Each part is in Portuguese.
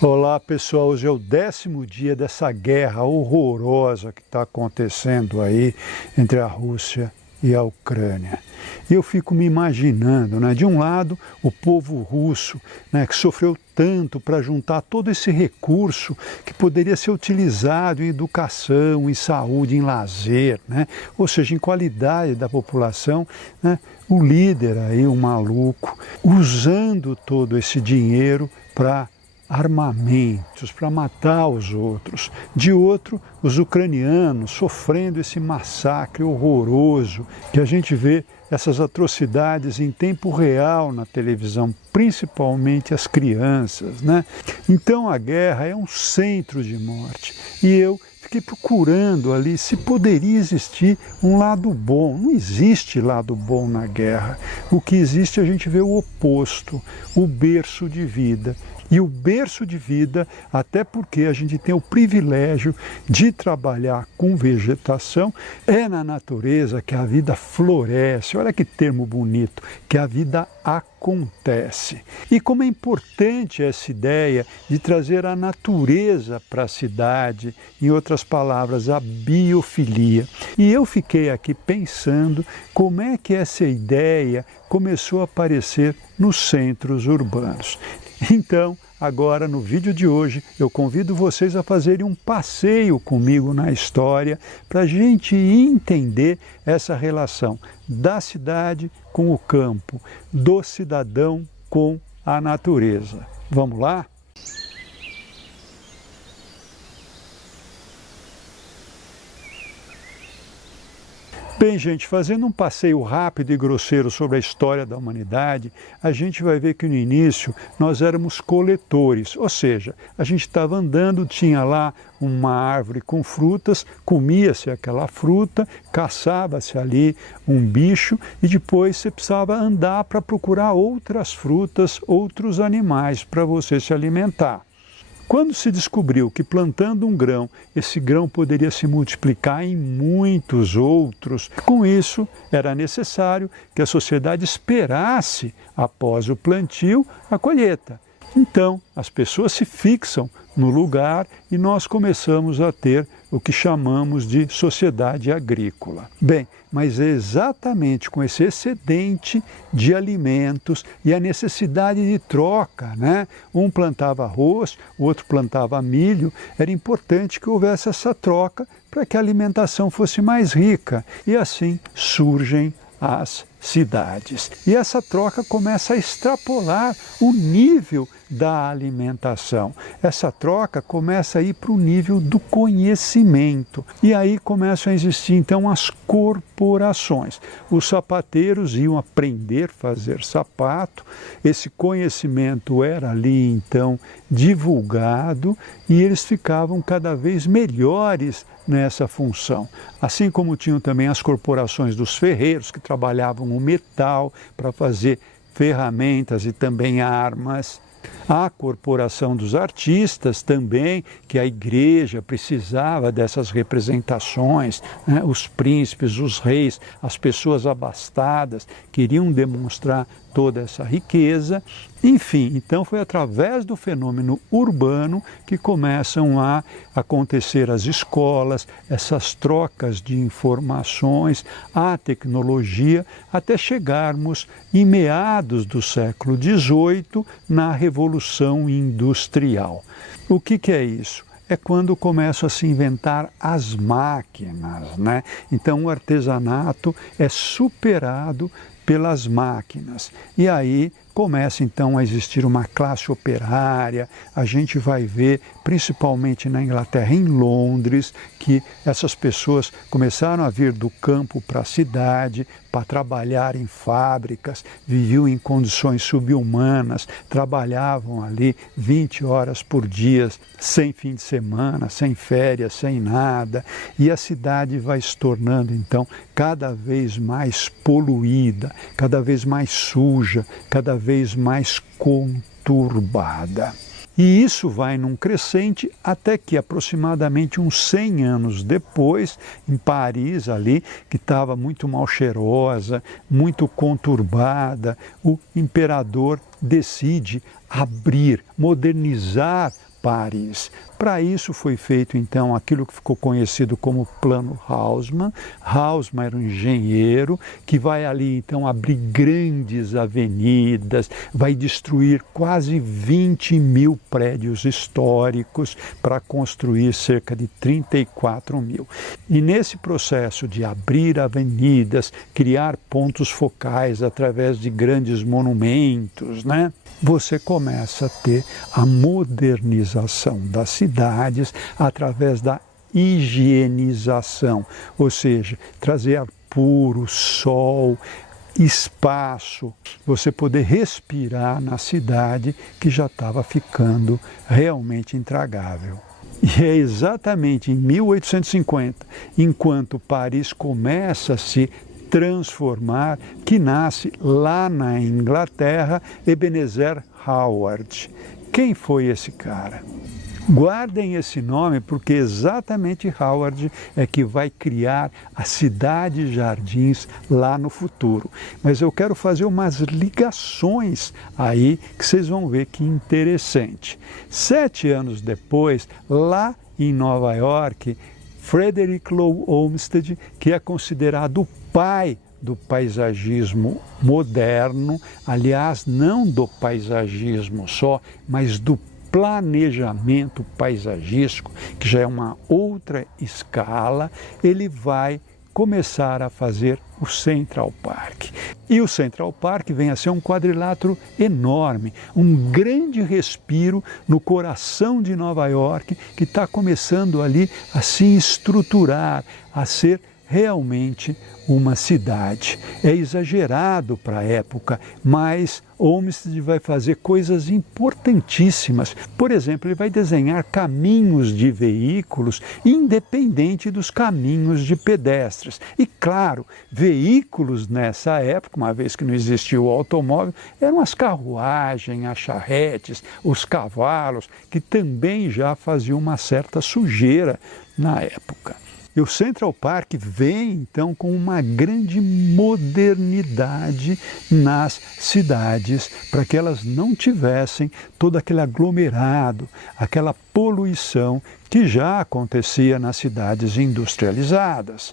Olá pessoal, hoje é o 10º dia dessa guerra horrorosa que está acontecendo aí entre a Rússia e a Ucrânia. E eu fico me imaginando, de um lado, o povo russo, que sofreu tanto para juntar todo esse recurso que poderia ser utilizado em educação, em saúde, em lazer, ou seja, em qualidade da população, o líder aí, o maluco, usando todo esse dinheiro para armamentos, para matar os outros. De outro, os ucranianos sofrendo esse massacre horroroso, que a gente vê essas atrocidades em tempo real na televisão, principalmente as crianças, Então a guerra é um centro de morte. E eu fiquei procurando ali se poderia existir um lado bom. Não existe lado bom na guerra. O que existe, a gente vê o oposto, o berço de vida. E o berço de vida, até porque a gente tem o privilégio de trabalhar com vegetação, é na natureza que a vida floresce. Olha que termo bonito, que a vida acontece. E como é importante essa ideia de trazer a natureza para a cidade, em outras palavras, a biofilia. E eu fiquei aqui pensando como é que essa ideia começou a aparecer nos centros urbanos. Então, agora no vídeo de hoje, eu convido vocês a fazerem um passeio comigo na história para a gente entender essa relação da cidade com o campo, do cidadão com a natureza. Vamos lá? Bem, gente, fazendo um passeio rápido e grosseiro sobre a história da humanidade, a gente vai ver que no início nós éramos coletores, ou seja, a gente estava andando, tinha lá uma árvore com frutas, comia-se aquela fruta, caçava-se ali um bicho e depois você precisava andar para procurar outras frutas, outros animais para você se alimentar. Quando se descobriu que plantando um grão, esse grão poderia se multiplicar em muitos outros, com isso era necessário que a sociedade esperasse, após o plantio, a colheita. Então, as pessoas se fixam no lugar e nós começamos a ter o que chamamos de sociedade agrícola. Bem, mas é exatamente com esse excedente de alimentos e a necessidade de troca, Um plantava arroz, o outro plantava milho, era importante que houvesse essa troca para que a alimentação fosse mais rica e assim surgem as cidades. E essa troca começa a extrapolar o nível da alimentação. Essa troca começa a ir para o nível do conhecimento. E aí começam a existir então as corporações. Os sapateiros iam aprender a fazer sapato, esse conhecimento era ali então divulgado e eles ficavam cada vez melhores nessa função. Assim como tinham também as corporações dos ferreiros que trabalhavam o metal para fazer ferramentas e também armas. A corporação dos artistas também, que a igreja precisava dessas representações, os príncipes, os reis, as pessoas abastadas queriam demonstrar toda essa riqueza. Enfim, então foi através do fenômeno urbano que começam a acontecer as escolas, essas trocas de informações, a tecnologia, até chegarmos em meados do século XVIII na Revolução Industrial. O que é isso? É quando começam a se inventar as máquinas, Então o artesanato é superado pelas máquinas. E aí começa então a existir uma classe operária. A gente vai ver, principalmente na Inglaterra, em Londres, que essas pessoas começaram a vir do campo para a cidade para trabalhar em fábricas, viviam em condições subhumanas, trabalhavam ali 20 horas por dia, sem fim de semana, sem férias, sem nada, e a cidade vai se tornando então cada vez mais poluída, cada vez mais suja, cada vez mais conturbada. E isso vai num crescente até que aproximadamente uns 100 anos depois, em Paris ali, que estava muito mal cheirosa, muito conturbada, o imperador decide abrir, modernizar Paris. Para isso foi feito então aquilo que ficou conhecido como Plano Haussmann. Haussmann era um engenheiro que vai ali então abrir grandes avenidas, vai destruir quase 20 mil prédios históricos para construir cerca de 34 mil. E nesse processo de abrir avenidas, criar pontos focais através de grandes monumentos, né? Você começa a ter a modernização das cidades através da higienização, ou seja, trazer ar puro, sol, espaço, você poder respirar na cidade que já estava ficando realmente intragável. E é exatamente em 1850, enquanto Paris começa a se transformar, que nasce lá na Inglaterra Ebenezer Howard. Quem foi esse cara? Guardem esse nome porque exatamente Howard é que vai criar a Cidade Jardins lá no futuro. Mas eu quero fazer umas ligações aí que vocês vão ver que interessante. 7 anos depois, lá em Nova York, Frederick Law Olmsted, que é considerado o pai do paisagismo moderno, aliás, não do paisagismo só, mas do planejamento paisagístico, que já é uma outra escala, ele vai começar a fazer o Central Park. E o Central Park vem a ser um quadrilátero enorme, um grande respiro no coração de Nova York, que está começando ali a se estruturar, a ser realmente uma cidade. É exagerado para a época, mas Olmsted vai fazer coisas importantíssimas. Por exemplo, ele vai desenhar caminhos de veículos independente dos caminhos de pedestres. E claro, veículos nessa época, uma vez que não existia o automóvel, eram as carruagens, as charretes, os cavalos, que também já faziam uma certa sujeira na época. E o Central Park vem, então, com uma grande modernidade nas cidades, para que elas não tivessem todo aquele aglomerado, aquela poluição que já acontecia nas cidades industrializadas.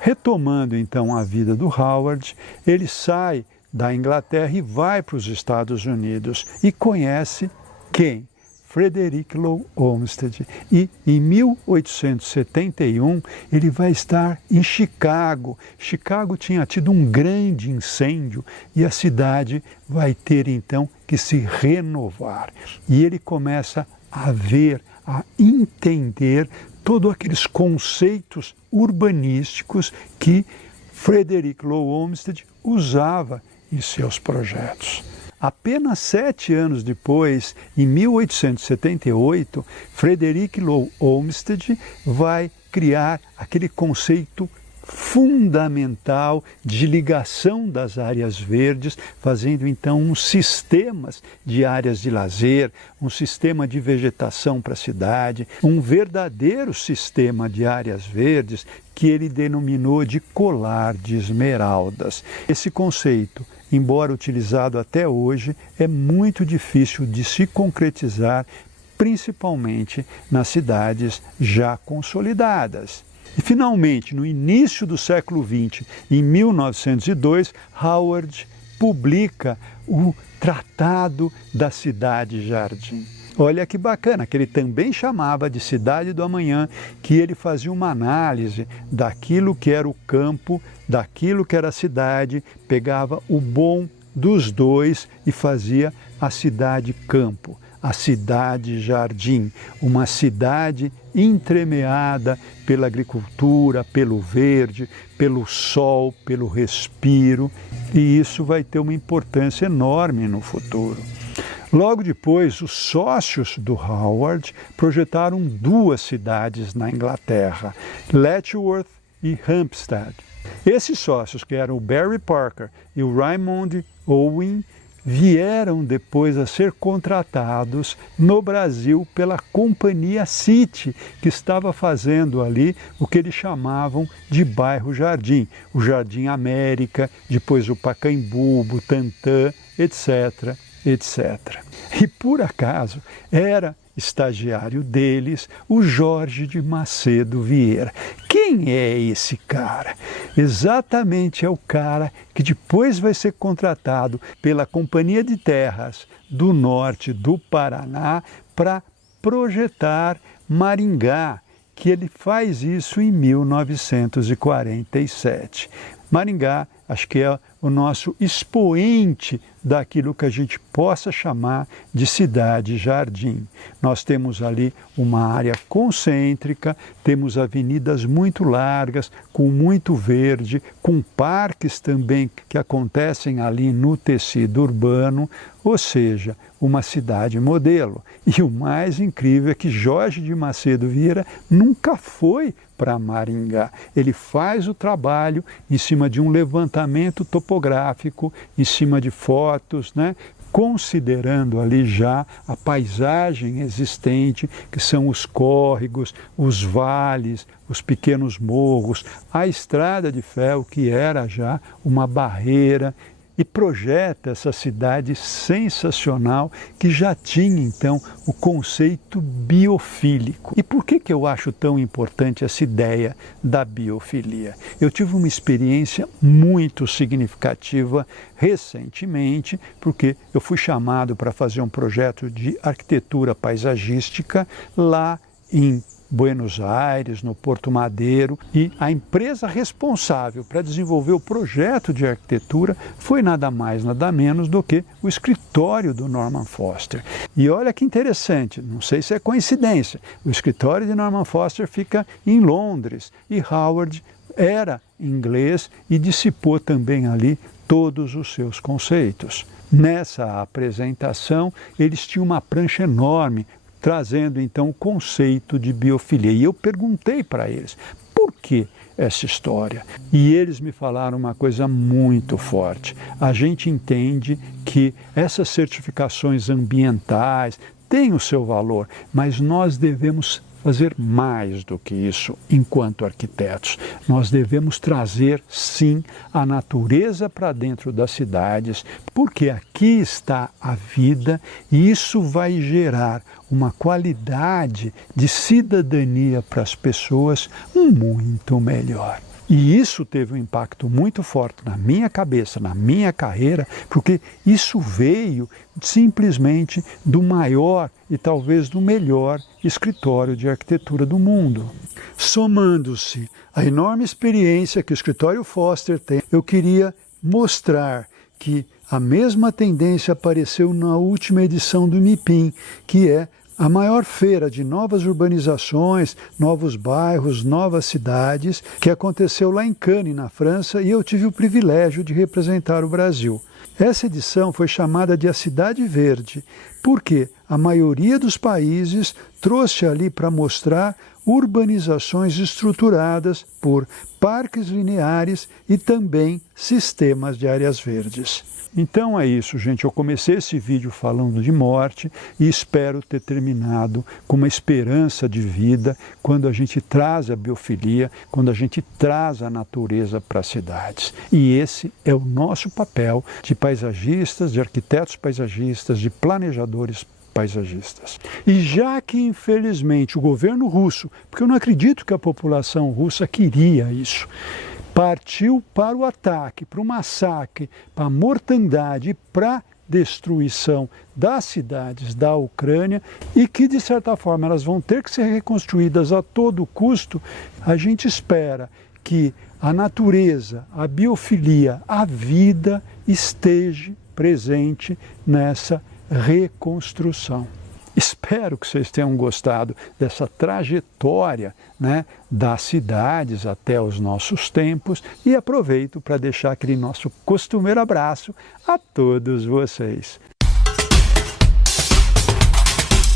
Retomando, então, a vida do Howard, ele sai da Inglaterra e vai para os Estados Unidos e conhece quem? Frederick Law Olmsted. E em 1871 ele vai estar em Chicago. Chicago tinha tido um grande incêndio e a cidade vai ter então que se renovar. E ele começa a ver, a entender todos aqueles conceitos urbanísticos que Frederick Law Olmsted usava em seus projetos. Apenas 7 anos depois, em 1878, Frederick Law Olmsted vai criar aquele conceito fundamental de ligação das áreas verdes, fazendo então uns sistemas de áreas de lazer, um sistema de vegetação para a cidade, um verdadeiro sistema de áreas verdes que ele denominou de colar de esmeraldas. Esse conceito, embora utilizado até hoje, é muito difícil de se concretizar, principalmente nas cidades já consolidadas. E, finalmente, no início do século XX, em 1902, Howard publica o Tratado da Cidade Jardim. Olha que bacana, que ele também chamava de Cidade do Amanhã, que ele fazia uma análise daquilo que era o campo, daquilo que era a cidade, pegava o bom dos dois e fazia a cidade-campo, a cidade-jardim, uma cidade entremeada pela agricultura, pelo verde, pelo sol, pelo respiro, e isso vai ter uma importância enorme no futuro. Logo depois, os sócios do Howard projetaram 2 cidades na Inglaterra, Letchworth e Hampstead. Esses sócios, que eram o Barry Parker e o Raymond Owen, vieram depois a ser contratados no Brasil pela Companhia City, que estava fazendo ali o que eles chamavam de bairro Jardim, o Jardim América, depois o Pacaembu, Butantã, etc., etc. E por acaso era estagiário deles, o Jorge de Macedo Vieira. Quem é esse cara? Exatamente é o cara que depois vai ser contratado pela Companhia de Terras do Norte do Paraná para projetar Maringá, que ele faz isso em 1947. Maringá, acho que é o nosso expoente daquilo que a gente possa chamar de cidade-jardim. Nós temos ali uma área concêntrica, temos avenidas muito largas, com muito verde, com parques também que acontecem ali no tecido urbano, ou seja, uma cidade modelo. E o mais incrível é que Jorge de Macedo Vieira nunca foi para Maringá. Ele faz o trabalho em cima de um levantamento topográfico, em cima de fotos, né? Considerando ali já a paisagem existente, que são os córregos, os vales, os pequenos morros, a estrada de ferro, que era já uma barreira, e projeta essa cidade sensacional que já tinha então o conceito biofílico. E por que eu acho tão importante essa ideia da biofilia? Eu tive uma experiência muito significativa recentemente, porque eu fui chamado para fazer um projeto de arquitetura paisagística lá em Buenos Aires, no Porto Madeiro, e a empresa responsável para desenvolver o projeto de arquitetura foi nada mais, nada menos do que o escritório do Norman Foster. E olha que interessante, não sei se é coincidência, o escritório de Norman Foster fica em Londres e Howard era inglês e dissipou também ali todos os seus conceitos. Nessa apresentação, eles tinham uma prancha enorme, trazendo então o conceito de biofilia. E eu perguntei para eles, por que essa história? E eles me falaram uma coisa muito forte. A gente entende que essas certificações ambientais têm o seu valor, mas nós devemos fazer mais do que isso enquanto arquitetos. Nós devemos trazer, sim, a natureza para dentro das cidades, porque aqui está a vida e isso vai gerar uma qualidade de cidadania para as pessoas muito melhor. E isso teve um impacto muito forte na minha cabeça, na minha carreira, porque isso veio simplesmente do maior e talvez do melhor escritório de arquitetura do mundo. Somando-se a enorme experiência que o escritório Foster tem, eu queria mostrar que a mesma tendência apareceu na última edição do MIPIM, que é a maior feira de novas urbanizações, novos bairros, novas cidades, que aconteceu lá em Cannes, na França, e eu tive o privilégio de representar o Brasil. Essa edição foi chamada de a Cidade Verde, porque a maioria dos países trouxe ali para mostrar urbanizações estruturadas por parques lineares e também sistemas de áreas verdes. Então é isso, gente. Eu comecei esse vídeo falando de morte e espero ter terminado com uma esperança de vida quando a gente traz a biofilia, quando a gente traz a natureza para as cidades. E esse é o nosso papel de paisagistas, de arquitetos paisagistas, de planejadores paisagistas. E já que, infelizmente, o governo russo, porque eu não acredito que a população russa queria isso, partiu para o ataque, para o massacre, para a mortandade e para a destruição das cidades da Ucrânia e que, de certa forma, elas vão ter que ser reconstruídas a todo custo, a gente espera que a natureza, a biofilia, a vida esteja presente nessa reconstrução. Espero que vocês tenham gostado dessa trajetória, né, das cidades até os nossos tempos e aproveito para deixar aquele nosso costumeiro abraço a todos vocês.